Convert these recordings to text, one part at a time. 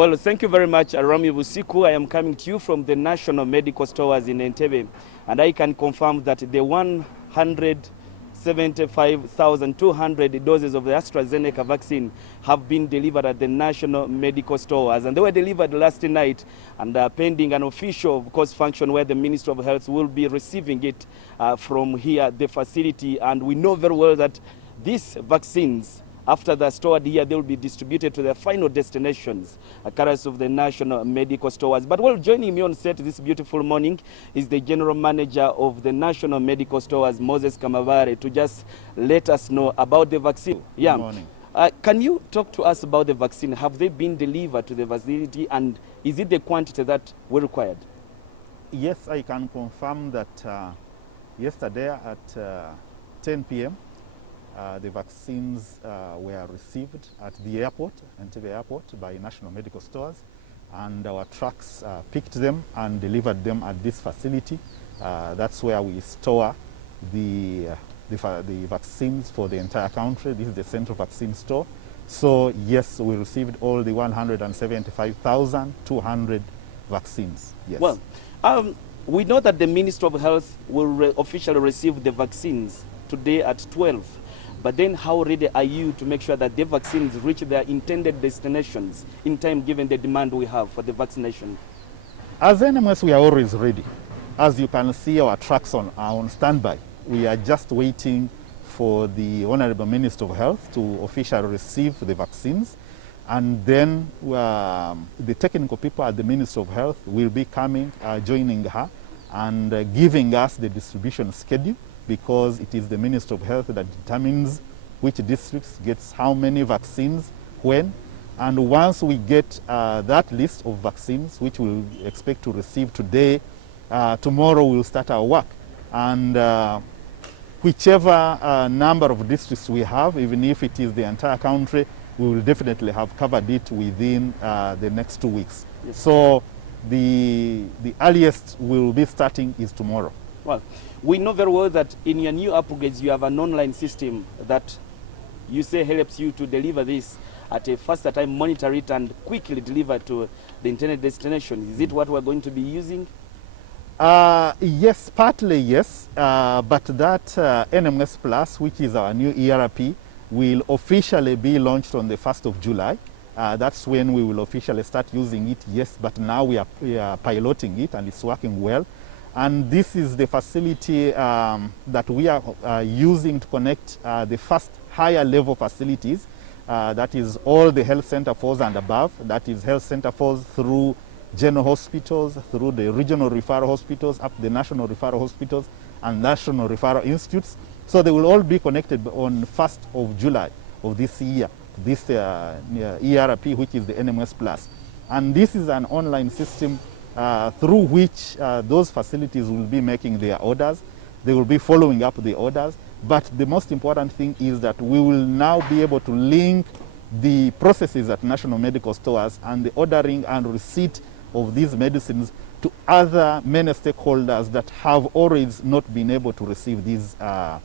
Well, thank you very much, Rami Busiku. I am coming to you from the National Medical Stores in Entebbe, and I can confirm that the 175,200 doses of the AstraZeneca vaccine have been delivered at the National Medical Stores, and they were delivered last night, and pending an official, of course, function where the Minister of Health will be receiving it from here, the facility. And we know very well that these vaccines, after they're stored here, they will be distributed to their final destinations, courtesy of the National Medical Stores. But well, joining me on set this beautiful morning is the General Manager of the National Medical Stores, Moses Kamabare, to just let us know about the vaccine. Yeah. Good morning. Can you talk to us about the vaccine? Have they been delivered to the facility, and is it the quantity that were required? Yes, I can confirm that yesterday at 10 p.m., the vaccines were received at the airport, Entebbe Airport, by National Medical Stores, and our trucks picked them and delivered them at this facility. That's where we store the vaccines for the entire country. This is the central vaccine store. So yes, we received all the 175,200 vaccines. Yes. Well, we know that the Minister of Health will officially receive the vaccines today at 12. But then how ready are you to make sure that the vaccines reach their intended destinations in time, given the demand we have for the vaccination? As NMS, we are always ready. As you can see, our trucks are on standby. We are just waiting for the Honorable Minister of Health to officially receive the vaccines. And then the technical people at the Ministry of Health will be coming, joining her, and giving us the distribution schedule, because it is the Ministry of Health that determines which districts gets how many vaccines, when. And once we get that list of vaccines, which we'll expect to receive today, tomorrow we'll start our work. And whichever number of districts we have, even if it is the entire country, we will definitely have covered it within the next 2 weeks. Yes. So the earliest we'll be starting is tomorrow. Well, we know very well that in your new upgrades, you have an online system that you say helps you to deliver this at a faster time, monitor it, and quickly deliver to the intended destination. Is it what we're going to be using? Yes, partly yes, but that NMS Plus, which is our new ERP, will officially be launched on the 1st of July. That's when we will officially start using it, yes, but now we are piloting it, and it's working well. And this is the facility that we are using to connect the first higher level facilities. That is all the health center fours and above. That is health center fours through general hospitals, through the regional referral hospitals, up the national referral hospitals and national referral institutes. So they will all be connected on 1st of July of this year, this ERP, which is the NMS Plus. And this is an online system through which those facilities will be making their orders. They will be following up the orders. But the most important thing is that we will now be able to link the processes at National Medical Stores and the ordering and receipt of these medicines to other many stakeholders that have always not been able to receive these, the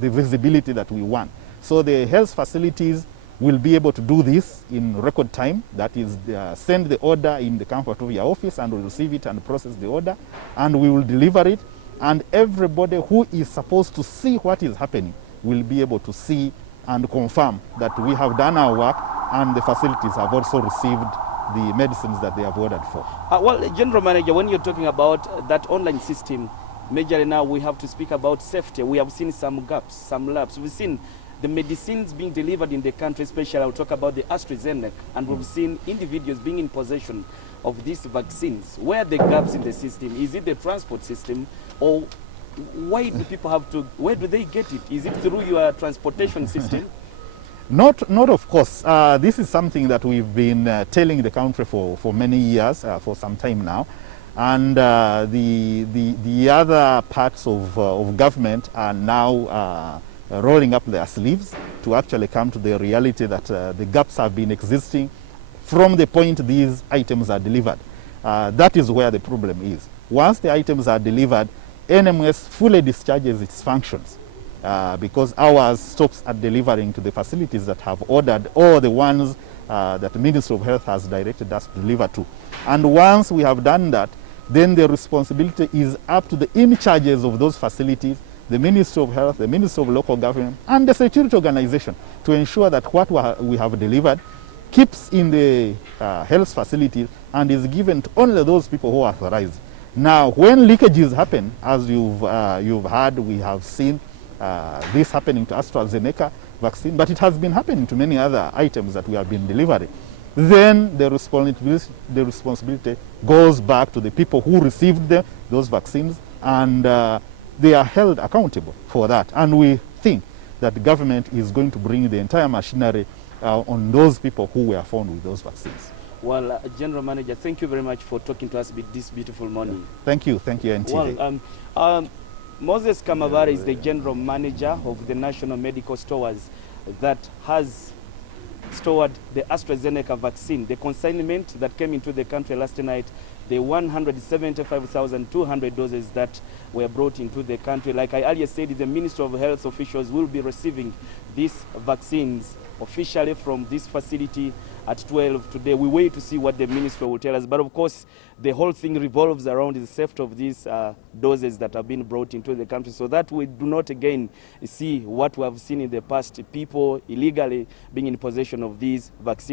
visibility that we want. So the health facilities will be able to do this in record time. That is, send the order in the comfort of your office, and we'll receive it and process the order, and we will deliver it. And everybody who is supposed to see what is happening will be able to see and confirm that we have done our work, and the facilities have also received the medicines that they have ordered for. Well, General Manager, when you're talking about that online system, majorly now we have to speak about safety. We have seen some gaps, some lapses. We've seen the medicines being delivered in the country, especially I'll talk about the AstraZeneca, and we've seen individuals being in possession of these vaccines. Where are the gaps in the system? Is it the transport system, or why do people have to, where do they get it? Is it through your transportation system? Not of course. This is something that we've been telling the country for many years, for some time now. And the other parts of government are now rolling up their sleeves to actually come to the reality that the gaps have been existing from the point these items are delivered. That is where the problem is. Once the items are delivered, NMS fully discharges its functions. Because ours stops at delivering to the facilities that have ordered, or the ones that the Ministry of Health has directed us to deliver to. And once we have done that, then the responsibility is up to the in-charges of those facilities, the Ministry of Health, the Ministry of Local Government, and the security organization to ensure that what we have delivered keeps in the health facilities and is given to only those people who are authorized. Now, when leakages happen, as you've heard, we have seen this happening to AstraZeneca vaccine, but it has been happening to many other items that we have been delivering. Then the responsibility goes back to the people who received those vaccines, and they are held accountable for that. And we think that the government is going to bring the entire machinery on those people who were found with those vaccines. Well, General Manager, thank you very much for talking to us this beautiful morning. Thank you, Entebbe. Well, Moses Kamabare is the General Manager of the National Medical Stores that has stored the AstraZeneca vaccine. The consignment that came into the country last night, the 175,200 doses that were brought into the country. Like I earlier said, the Ministry of Health officials will be receiving these vaccines officially from this facility at 12 today. We wait to see what the ministry will tell us. But of course, the whole thing revolves around the safety of these doses that have been brought into the country, so that we do not again see what we have seen in the past, people illegally being in possession of these vaccines.